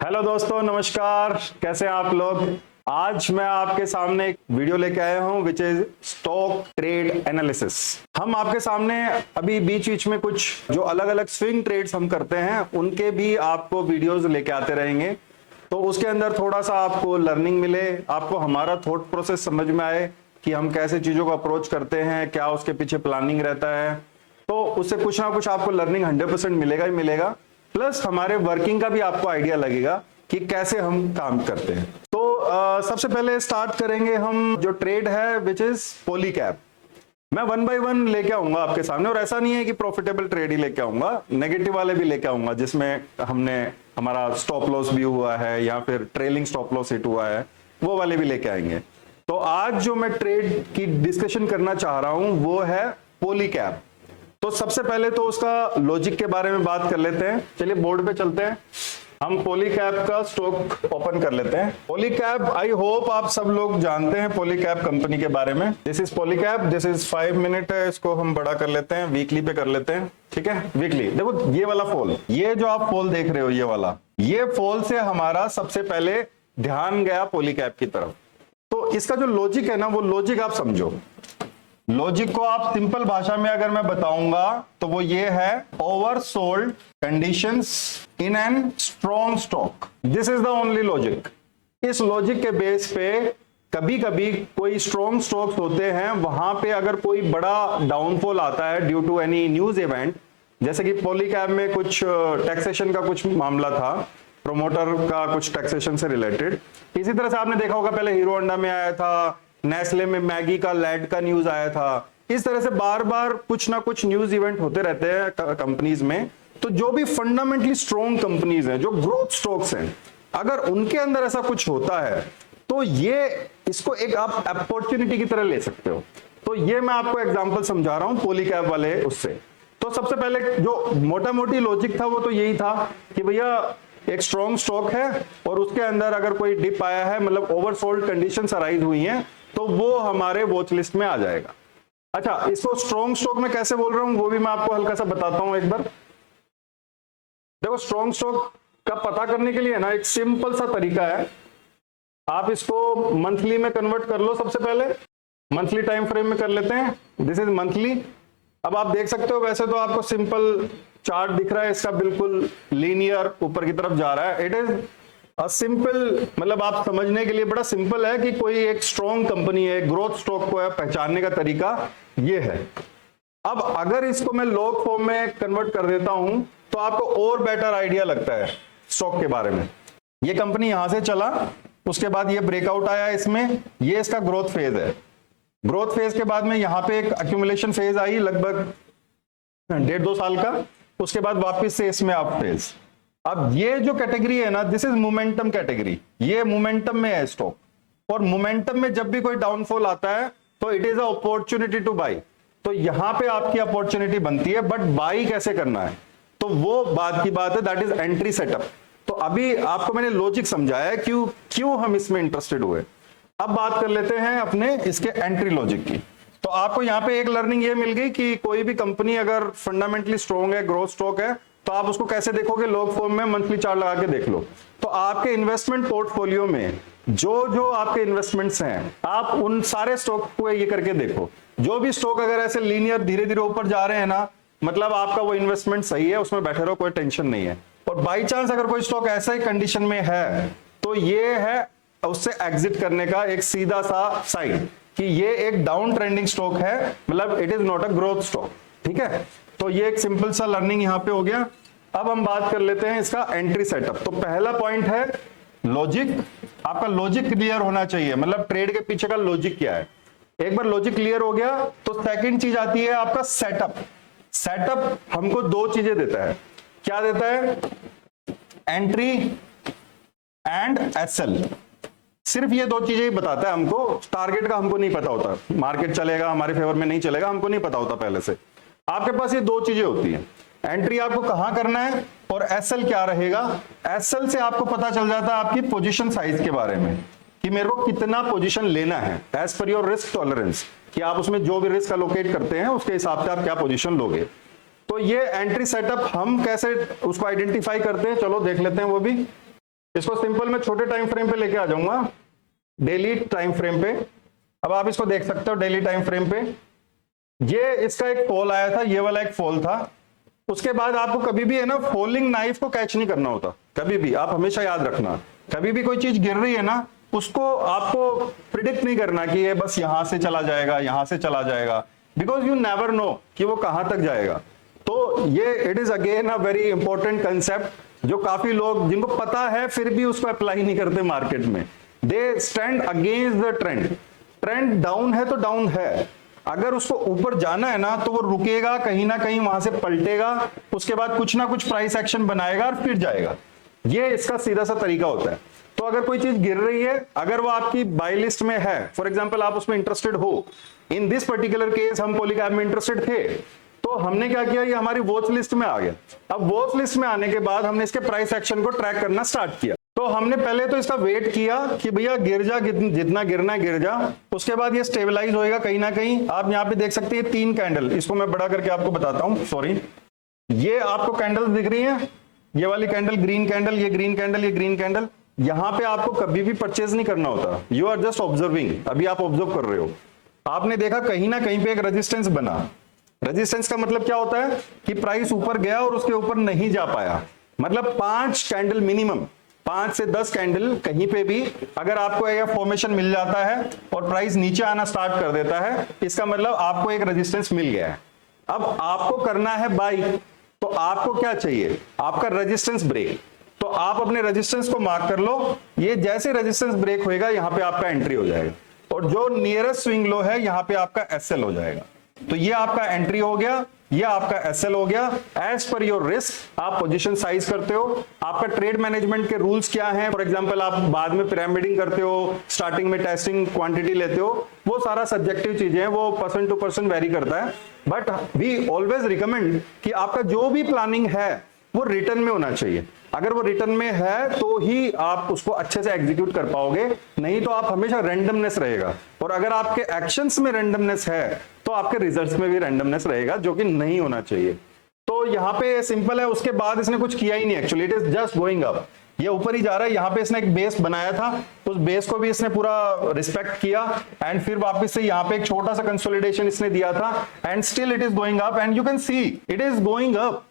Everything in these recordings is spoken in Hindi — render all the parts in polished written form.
हेलो दोस्तों, नमस्कार। कैसे हैं आप लोग। आज मैं आपके सामने एक वीडियो लेके आया हूं which is stock trade analysis. हम आपके सामने अभी बीच बीच में कुछ जो अलग अलग स्विंग ट्रेड्स हम करते हैं उनके भी आपको वीडियोस लेके आते रहेंगे, तो उसके अंदर थोड़ा सा आपको लर्निंग मिले, आपको हमारा थॉट प्रोसेस समझ में आए कि हम कैसे चीजों को अप्रोच करते हैं, क्या उसके पीछे प्लानिंग रहता है। तो उससे कुछ ना कुछ आपको लर्निंग 100% मिलेगा ही मिलेगा, प्लस हमारे वर्किंग का भी आपको आइडिया लगेगा कि कैसे हम काम करते हैं। तो सबसे पहले स्टार्ट करेंगे हम जो ट्रेड है विच इज पॉलीकैब। मैं 1 बाय 1 लेके आऊंगा आपके सामने, और ऐसा नहीं है कि प्रॉफिटेबल ट्रेड ही लेके आऊंगा, नेगेटिव वाले भी लेके आऊंगा जिसमें हमारा स्टॉप लॉस भी हुआ है या फिर ट्रेलिंग स्टॉप लॉस हिट हुआ है, वो वाले भी लेके आएंगे। तो आज जो मैं ट्रेड की डिस्कशन करना चाह रहा हूं वो है पॉलीकैब। तो सबसे पहले तो उसका लॉजिक के बारे में बात कर लेते हैं। चलिए बोर्ड पे चलते हैं, हम पॉलीकैब का स्टॉक ओपन कर लेते हैं। पॉलीकैब, आई होप आप सब लोग जानते हैं पॉलीकैब कंपनी के बारे में। This is Polycab, this is 5 minute है, इसको हम बड़ा कर लेते हैं, वीकली पे कर लेते हैं। ठीक है, वीकली। देखो ये वाला फॉल, ये जो आप फॉल देख रहे हो, ये वाला, ये फॉल से हमारा सबसे पहले ध्यान गया पॉलीकैब की तरफ। तो इसका जो लॉजिक है ना, वो लॉजिक आप समझो। लॉजिक को आप सिंपल भाषा में अगर मैं बताऊंगा तो वो ये है, oversold conditions in an strong stock. This is the only logic. इस लॉजिक के बेस पे कभी कभी कोई स्ट्रॉन्ग स्टॉक्स होते हैं, वहां पे अगर कोई बड़ा डाउनफॉल आता है due to any news event, जैसे कि पॉलीकैब में कुछ टैक्सेशन का कुछ मामला था, प्रोमोटर का कुछ टैक्सेशन से रिलेटेड। इसी तरह से आपने देखा होगा पहले हीरो होंडा में आया था, नेस्ले में मैगी का लैड का न्यूज आया था। इस तरह से बार बार कुछ ना कुछ न्यूज इवेंट होते रहते हैं कंपनीज में। तो जो भी फंडामेंटली स्ट्रॉन्ग कंपनीज हैं, जो ग्रोथ स्टॉक्स हैं, अगर उनके अंदर ऐसा कुछ होता है तो ये इसको एक आप अपॉर्चुनिटी की तरह ले सकते हो। तो ये मैं आपको एग्जांपल समझा रहा हूं पॉलीकैब वाले उससे। तो सबसे पहले जो मोटा मोटी लॉजिक था वो तो यही था कि भैया एक स्ट्रॉन्ग स्टॉक है और उसके अंदर अगर कोई डिप आया है, मतलब ओवरसोल्ड कंडीशंस अराइज हुई हैं, तो वो हमारे वॉच लिस्ट में आ जाएगा। अच्छा, इसको स्ट्रॉन्ग स्टॉक में कैसे बोल रहा हूं वो भी मैं आपको हल्का सा बताता हूं एक बार। देखो, स्ट्रॉन्ग स्टॉक का पता करने के लिए ना एक सिंपल सा तरीका है। आप इसको मंथली में कन्वर्ट कर लो। सबसे पहले मंथली टाइम फ्रेम में कर लेते हैं। This is monthly. अब आप देख सकते हो, वैसे तो आपको सिंपल चार्ट दिख रहा है, इसका बिल्कुल लीनियर ऊपर की तरफ जा रहा है। इट इज सिंपल, मतलब आप समझने के लिए बड़ा सिंपल है कि कोई एक स्ट्रॉन्ग कंपनी है, ग्रोथ स्टॉक को है पहचानने का तरीका ये है। अब अगर इसको मैं लॉग फॉर्म में कन्वर्ट कर देता हूं तो आपको और बेटर आइडिया लगता है स्टॉक के बारे में। ये कंपनी यहां से चला, उसके बाद ये ब्रेकआउट आया, इसमें ये इसका ग्रोथ फेज है। ग्रोथ फेज के बाद में यहां पे एक एक्यूमुलेशन फेज आई लगभग 1.5-2 साल का, उसके बाद वापस से इसमें अप फेज। अब ये जो कैटेगरी है ना, दिस इज मोमेंटम कैटेगरी। ये मोमेंटम में है स्टॉक, और मोमेंटम में जब भी कोई डाउनफॉल आता है तो it is a opportunity two by. तो यहां पे आपकी अपॉर्चुनिटी बनती है, बट बाई कैसे करना है तो वो बात की बात है, दैट इज एंट्री सेटअप। तो अभी आपको मैंने लॉजिक समझाया क्यों हम इसमें इंटरेस्टेड हुए। अब बात कर लेते हैं अपने इसके एंट्री लॉजिक की। तो आपको यहाँ पे एक लर्निंग ये मिल गई कि कोई भी कंपनी अगर फंडामेंटली स्ट्रॉन्ग है, ग्रोथ स्टॉक है, तो आप उसको कैसे देखोगे, लॉग फॉर्म में मंथली चार्ट लगा के देख लो। तो आपके इन्वेस्टमेंट पोर्टफोलियो में जो जो आपके इन्वेस्टमेंट्स हैं, आप उन सारे स्टॉक को ये करके देखो। जो भी स्टॉक अगर ऐसे लीनियर धीरे धीरे ऊपर जा रहे हैं ना, मतलब आपका वो इन्वेस्टमेंट सही है, उसमें बैठे रहो, कोई टेंशन नहीं है। और बाई चांस अगर कोई स्टॉक ऐसा ही कंडीशन में है तो ये है उससे एग्जिट करने का एक सीधा सा साइन कि ये एक डाउन ट्रेंडिंग स्टॉक है, मतलब it is not a growth stock. ठीक है, तो ये एक सिंपल सा लर्निंग यहां पे हो गया। अब हम बात कर लेते हैं इसका एंट्री सेटअप। तो पहला पॉइंट है लॉजिक। आपका लॉजिक क्लियर होना चाहिए, मतलब ट्रेड के पीछे का लॉजिक क्या है। एक बार लॉजिक क्लियर हो गया तो सेकंड चीज आती है आपका सेटअप। सेटअप हमको 2 चीजें देता है। क्या देता है? Entry and SL. सिर्फ ये 2 चीजें ही बताता है हमको। टारगेट का हमको नहीं पता होता, मार्केट चलेगा हमारे फेवर में नहीं चलेगा, हमको नहीं पता होता पहले से। आपके पास ये 2 चीजें होती हैं, एंट्री आपको कहां करना है और एसएल क्या रहेगा। एसएल से आपको पता चल जाता है आपकी पोजीशन साइज के बारे में कि मेरे को कितना पोजीशन लेना है as per your risk tolerance, कि आप उसमें जो भी रिस्क एलोकेट करते हैं उसके हिसाब से आप क्या पोजीशन लोगे। तो ये एंट्री सेटअप हम कैसे उसको आइडेंटिफाई करते हैं, चलो देख लेते हैं वो भी। इसको सिंपल मैं छोटे टाइम फ्रेम पे लेके आ जाऊंगा, डेली टाइम फ्रेम पे। अब आप इसको देख सकते हो डेली टाइम फ्रेम पे, ये इसका एक फॉल आया था, ये वाला एक फॉल था। उसके बाद आपको कभी भी है ना फॉलिंग नाइफ को कैच नहीं करना होता, कभी भी। आप हमेशा याद रखना, कभी भी कोई चीज गिर रही है ना, उसको आपको प्रिडिक्ट नहीं करना कि ये बस यहां से चला जाएगा, यहां से चला जाएगा, बिकॉज यू नेवर नो कि वो कहां तक जाएगा। तो ये it is again a very important concept, जो काफी लोग जिनको पता है फिर भी उसको अप्लाई नहीं करते मार्केट में। They stand against the trend. Trend down है तो डाउन है, अगर उसको ऊपर जाना है ना तो वो रुकेगा, कहीं ना कहीं वहां से पलटेगा, उसके बाद कुछ ना कुछ प्राइस एक्शन बनाएगा और फिर जाएगा। ये इसका सीधा सा तरीका होता है। तो अगर कोई चीज गिर रही है, अगर वो आपकी बाय लिस्ट में है, फॉर एग्जांपल आप उसमें इंटरेस्टेड हो, इन दिस पर्टिकुलर केस हम पॉलीकैब में इंटरेस्टेड थे, तो हमने क्या किया, ये हमारी वॉच लिस्ट में आ गया। अब वॉच लिस्ट में आने के बाद हमने इसके प्राइस एक्शन को ट्रैक करना स्टार्ट किया। तो हमने पहले तो इसका वेट किया कि भैया गिर जा, जितना गिरना है गिर जा, उसके बाद ये स्टेबलाइज होएगा कहीं ना कहीं। आप यहाँ पे देख सकते हैं 3 कैंडल, इसको मैं बड़ा करके आपको बताता हूँ, सॉरी। ये आपको कैंडल दिख रही है, ये वाली कैंडल ग्रीन कैंडल, ये ग्रीन कैंडल, ये ग्रीन कैंडल। यहाँ पे आपको कभी भी परचेज नहीं करना होता, यू आर जस्ट ऑब्जर्विंग। अभी आप ऑब्जर्व कर रहे हो, आपने देखा कहीं ना कहीं पे एक रेजिस्टेंस बना। रेजिस्टेंस का मतलब क्या होता है कि प्राइस ऊपर गया और उसके ऊपर नहीं जा पाया। मतलब 5 कैंडल मिनिमम, 5 से 10 कैंडल कहीं पे भी अगर आपको एक फॉर्मेशन मिल जाता है और प्राइस नीचे आना स्टार्ट कर देता है, इसका मतलब आपको एक रेजिस्टेंस मिल गया है। अब आपको करना है बाई, तो आपको क्या चाहिए, आपका रेजिस्टेंस ब्रेक। तो आप अपने रेजिस्टेंस को मार्क कर लो, ये जैसे रेजिस्टेंस ब्रेक होएगा यहाँ पे आपका एंट्री हो जाएगा, और जो नियरेस्ट स्विंग लो है यहाँ पे आपका एसएल हो जाएगा। तो ये आपका एंट्री हो गया, ये आपका एसएल हो गया। एज पर योर रिस्क आप पोजीशन साइज करते हो। आपका ट्रेड मैनेजमेंट के रूल्स क्या हैं, फॉर एग्जांपल आप बाद में पिरामिडिंग करते हो, स्टार्टिंग में टेस्टिंग क्वांटिटी लेते हो, वो सारा सब्जेक्टिव चीजें हैं, वो पर्सन टू पर्सन वेरी करता है। बट वी ऑलवेज रिकमेंड कि आपका जो भी प्लानिंग है वो रिटर्न में होना चाहिए। अगर वो रिटर्न में है तो ही आप उसको अच्छे से एग्जीक्यूट कर पाओगे, नहीं तो आप हमेशा रैंडमनेस रहेगा। और अगर आपके एक्शंस में रैंडमनेस है तो आपके रिजल्ट्स में भी रैंडमनेस रहेगा, जो कि नहीं होना चाहिए। तो यहाँ पे सिंपल है, उसके बाद इसने कुछ किया ही नहीं, actually it is just going up, ये ऊपर ही जा रहा है। यहाँ पे इसने एक बेस बनाया था, उस बेस को भी इसने पूरा रिस्पेक्ट किया, एंड फिर वापस से यहाँ पे एक छोटा सा कंसोलिडेशन इसने दिया था, and still it is going up, and you can see it is going up.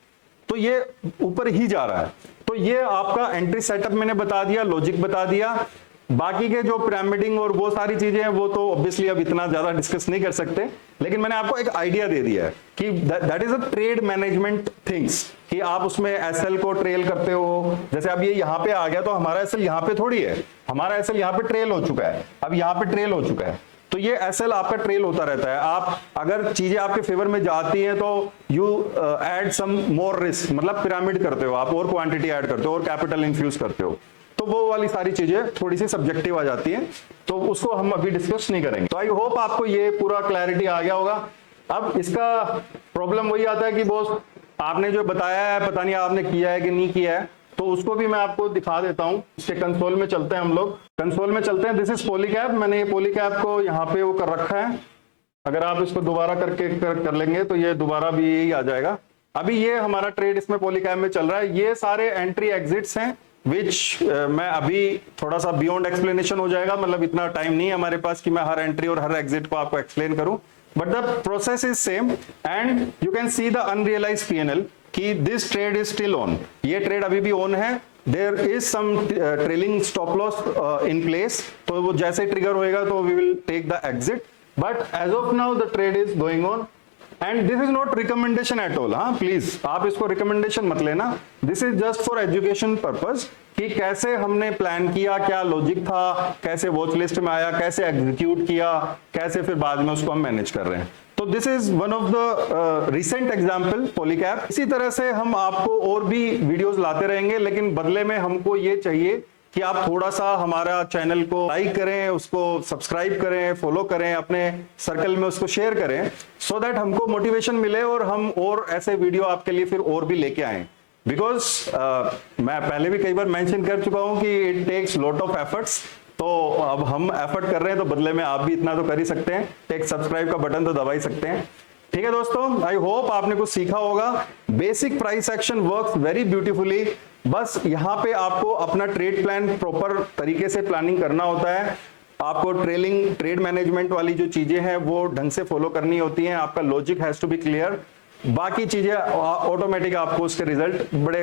तो ये ऊपर ही जा रहा है। तो ये आपका एंट्री सेटअप मैंने बता दिया, लॉजिक बता दिया। बाकी के जो पिरामिडिंग और वो सारी चीजें हैं वो तो ऑब्वियसली अब इतना ज्यादा डिस्कस नहीं कर सकते, लेकिन मैंने आपको एक आइडिया दे दिया है कि that is a trade management things, कि आप उसमें एसएल को ट्रेल करते हो। जैसे अब ये यहाँ पे आ गया तो हमारा एसएल यहाँ पे थोड़ी है, हमारा एसएल यहाँ पे ट्रेल हो चुका है, अब यहाँ पे ट्रेल हो चुका है, तो ये एसएल आपका ट्रेल होता रहता है। आप अगर चीजें आपके फेवर में जाती हैं तो you add some more risk, मतलब पिरामिड करते हो आप, और क्वांटिटी ऐड करते हो और कैपिटल इन्फ्यूज करते हो, तो वो वाली सारी चीजें थोड़ी सी सब्जेक्टिव आ जाती हैं, तो उसको हम अभी डिस्कस नहीं करेंगे। तो आई होप आपको ये पूरा क्लैरिटी आ गया होगा। अब इसका प्रॉब्लम वही आता है कि बॉस आपने जो बताया है पता नहीं आपने किया है कि नहीं किया है, तो उसको भी मैं आपको दिखा देता हूँ। इसके कंसोल में चलते हैं, हम लोग कंसोल में चलते हैं। दिस इज पॉलीकैब, मैंने ये पॉलीकैब को यहाँ पे वो कर रखा है। अगर आप इसको दोबारा करके कर लेंगे तो ये दोबारा भी यही आ जाएगा। अभी ये हमारा ट्रेड इसमें पॉलीकैब में चल रहा है। ये सारे एंट्री एग्जिट्स हैं विच मैं अभी थोड़ा सा बियॉन्ड एक्सप्लेनेशन हो जाएगा, मतलब इतना टाइम नहीं है हमारे पास कि मैं हर एंट्री और हर एग्जिट को आपको एक्सप्लेन करूं, but the process is same and you can see the unrealized PNL कि this trade is still on. ये ट्रेड अभी भी ऑन है। There is some trailing stop loss in place, तो वो जैसे ट्रिगर होएगा तो we will take the exit, but as of now the trade is going on and this is not recommendation at all. हाँ प्लीज आप इसको रिकमेंडेशन मत लेना, this is just for education purpose कि कैसे हमने प्लान किया, क्या लॉजिक था, कैसे वॉच लिस्ट में आया, कैसे एग्जीक्यूट किया, कैसे फिर बाद में उसको हम मैनेज कर रहे हैं। तो this is one of the recent example Polycab. इसी तरह से हम आपको और भी वीडियोस लाते रहेंगे, लेकिन बदले में हमको ये चाहिए कि आप थोड़ा सा हमारा चैनल को लाइक करें, उसको सब्सक्राइब करें, फॉलो करें, अपने सर्कल में उसको शेयर करें, सो दैट हमको मोटिवेशन मिले और हम और ऐसे वीडियो आपके लिए फिर और भी लेके आए। बिकॉज मैं पहले भी कई बार मेंशन कर चुका हूं कि it takes lot of efforts, तो अब हम एफर्ट कर रहे हैं तो बदले में आप भी इतना तो कर ही सकते हैं, एक सब्सक्राइब का बटन तो दबा ही सकते हैं। ठीक है दोस्तों, आई होप आपने कुछ सीखा होगा। Basic price action works very beautifully बस यहाँ पे आपको अपना ट्रेड प्लान प्रॉपर तरीके से प्लानिंग करना होता है। आपको ट्रेड मैनेजमेंट वाली जो चीजें हैं वो ढंग से फॉलो करनी होती हैं। आपका logic has to be clear, बाकी चीजें ऑटोमेटिक आपको उसके रिजल्ट बड़े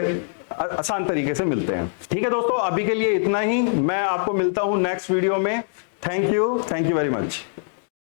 आसान तरीके से मिलते हैं। ठीक है दोस्तों, अभी के लिए इतना ही। मैं आपको मिलता हूं नेक्स्ट वीडियो में। Thank you very much.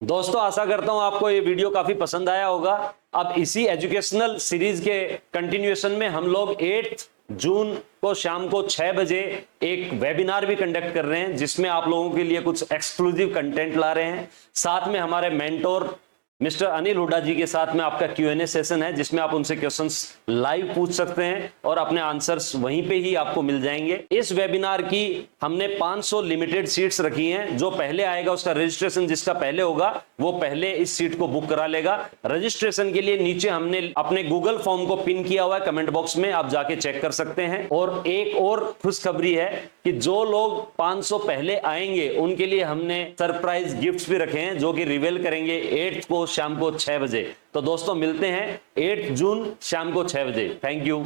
दोस्तों आशा करता हूं आपको ये वीडियो काफी पसंद आया होगा। अब इसी एजुकेशनल सीरीज के कंटिन्यूएशन में हम लोग 8 जून को शाम को 6 बजे एक वेबिनार भी कंडक्ट कर रहे हैं, जिसमें आप लोगों के लिए कुछ एक्सक्लूसिव कंटेंट ला रहे हैं। साथ में हमारे मेंटोर मिस्टर अनिल हुड्डा जी के साथ में आपका Q&A सेशन है, जिसमें आप उनसे क्वेश्चंस लाइव पूछ सकते हैं और अपने आंसर्स वहीं पे ही आपको मिल जाएंगे। इस वेबिनार की हमने 500 लिमिटेड सीट्स रखी हैं। जो पहले आएगा उसका रजिस्ट्रेशन, जिसका पहले होगा वो पहले इस सीट को बुक करा लेगा। रजिस्ट्रेशन के लिए नीचे हमने अपने गूगल फॉर्म को पिन किया हुआ है कमेंट बॉक्स में, आप जाके चेक कर सकते हैं। और एक और खुशखबरी है कि जो लोग 500 पहले आएंगे उनके लिए हमने सरप्राइज गिफ्ट्स भी रखे हैं, जो कि रिवील करेंगे 8 को शाम को 6 बजे। तो दोस्तों मिलते हैं 8 जून शाम को 6 बजे। Thank you.